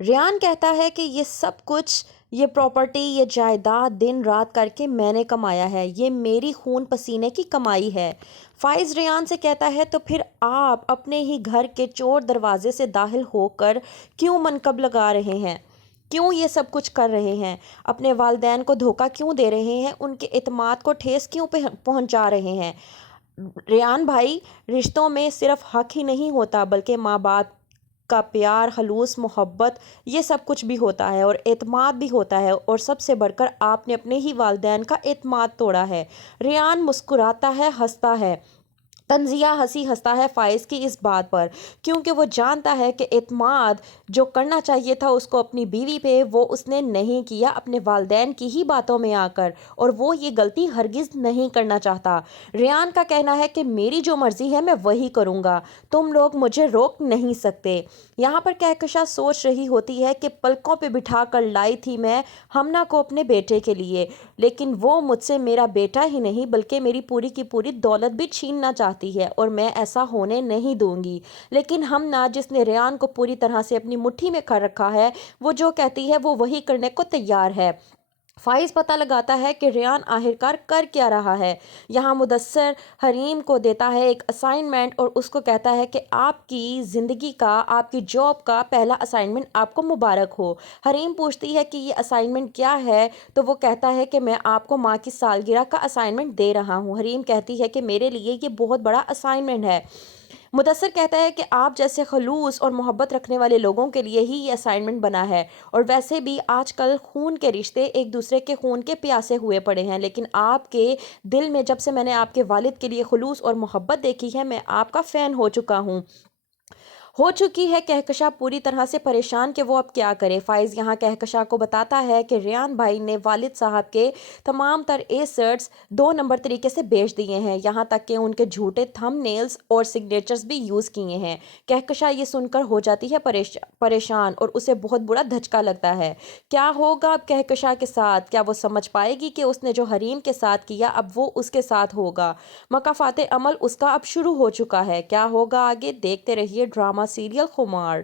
ریان کہتا ہے کہ یہ سب کچھ، یہ پراپرٹی، یہ جائیداد دن رات کر کے میں نے کمایا ہے، یہ میری خون پسینے کی کمائی ہے۔ فائز ریان سے کہتا ہے تو پھر آپ اپنے ہی گھر کے چور دروازے سے داخل ہو کر کیوں منقب لگا رہے ہیں؟ کیوں یہ سب کچھ کر رہے ہیں؟ اپنے والدین کو دھوکہ کیوں دے رہے ہیں؟ ان کے اعتماد کو ٹھیس کیوں پہنچا رہے ہیں؟ ریان بھائی، رشتوں میں صرف حق ہی نہیں ہوتا بلکہ ماں باپ کا پیار، خلوص، محبت، یہ سب کچھ بھی ہوتا ہے اور اعتماد بھی ہوتا ہے، اور سب سے بڑھ کر آپ نے اپنے ہی والدین کا اعتماد توڑا ہے۔ ریان مسکراتا ہے، ہنستا ہے۔ طنزیہ ہنسی ہنستا ہے فائز کی اس بات پر، کیونکہ وہ جانتا ہے کہ اعتماد جو کرنا چاہیے تھا اس کو اپنی بیوی پہ، وہ اس نے نہیں کیا اپنے والدین کی ہی باتوں میں آ کر، اور وہ یہ غلطی ہرگز نہیں کرنا چاہتا۔ ریان کا کہنا ہے کہ میری جو مرضی ہے میں وہی کروں گا، تم لوگ مجھے روک نہیں سکتے۔ یہاں پر کہکشاں سوچ رہی ہوتی ہے کہ پلکوں پہ بٹھا کر لائی تھی میں ہمنا کو اپنے بیٹے کے لیے، لیکن وہ مجھ سے میرا بیٹا ہی نہیں بلکہ میری پوری کی پوری دولت بھی چھیننا چاہتی ہے، اور میں ایسا ہونے نہیں دوں گی۔ لیکن ہمنا، جس نے ریان کو پوری طرح سے اپنی مٹھی میں کر رکھا ہے، وہ جو کہتی ہے وہ وہی کرنے کو تیار ہے۔ فائز پتہ لگاتا ہے کہ ریان آخرکار کر کیا رہا ہے۔ یہاں مدثر حریم کو دیتا ہے ایک اسائنمنٹ اور اس کو کہتا ہے کہ آپ کی زندگی کا، آپ کی جاب کا پہلا اسائنمنٹ آپ کو مبارک ہو۔ حریم پوچھتی ہے کہ یہ اسائنمنٹ کیا ہے، تو وہ کہتا ہے کہ میں آپ کو ماں کی سالگرہ کا اسائنمنٹ دے رہا ہوں۔ حریم کہتی ہے کہ میرے لیے یہ بہت بڑا اسائنمنٹ ہے۔ مدثر کہتا ہے کہ آپ جیسے خلوص اور محبت رکھنے والے لوگوں کے لیے ہی یہ اسائنمنٹ بنا ہے، اور ویسے بھی آج کل خون کے رشتے ایک دوسرے کے خون کے پیاسے ہوئے پڑے ہیں، لیکن آپ کے دل میں جب سے میں نے آپ کے والد کے لیے خلوص اور محبت دیکھی ہے، میں آپ کا فین ہو چکی ہے۔ کہکشاں پوری طرح سے پریشان کہ وہ اب کیا کرے۔ فائز یہاں کہکشاں کو بتاتا ہے کہ ریان بھائی نے والد صاحب کے تمام تر ایسٹس 2 نمبر طریقے سے بیچ دیے ہیں، یہاں تک کہ ان کے جھوٹے تھم نیلز اور سگنیچرز بھی یوز کیے ہیں۔ کہکشاں یہ سن کر ہو جاتی ہے پریشان، اور اسے بہت برا دھچکا لگتا ہے۔ کیا ہوگا اب کہکشاں کے ساتھ؟ کیا وہ سمجھ پائے گی کہ اس نے جو حریم کے ساتھ کیا اب وہ اس کے ساتھ ہوگا؟ مکافات عمل اس کا اب شروع ہو چکا ہے۔ کیا ہوگا آگے؟ دیکھتے رہیے ڈرامہ سیریل خمار۔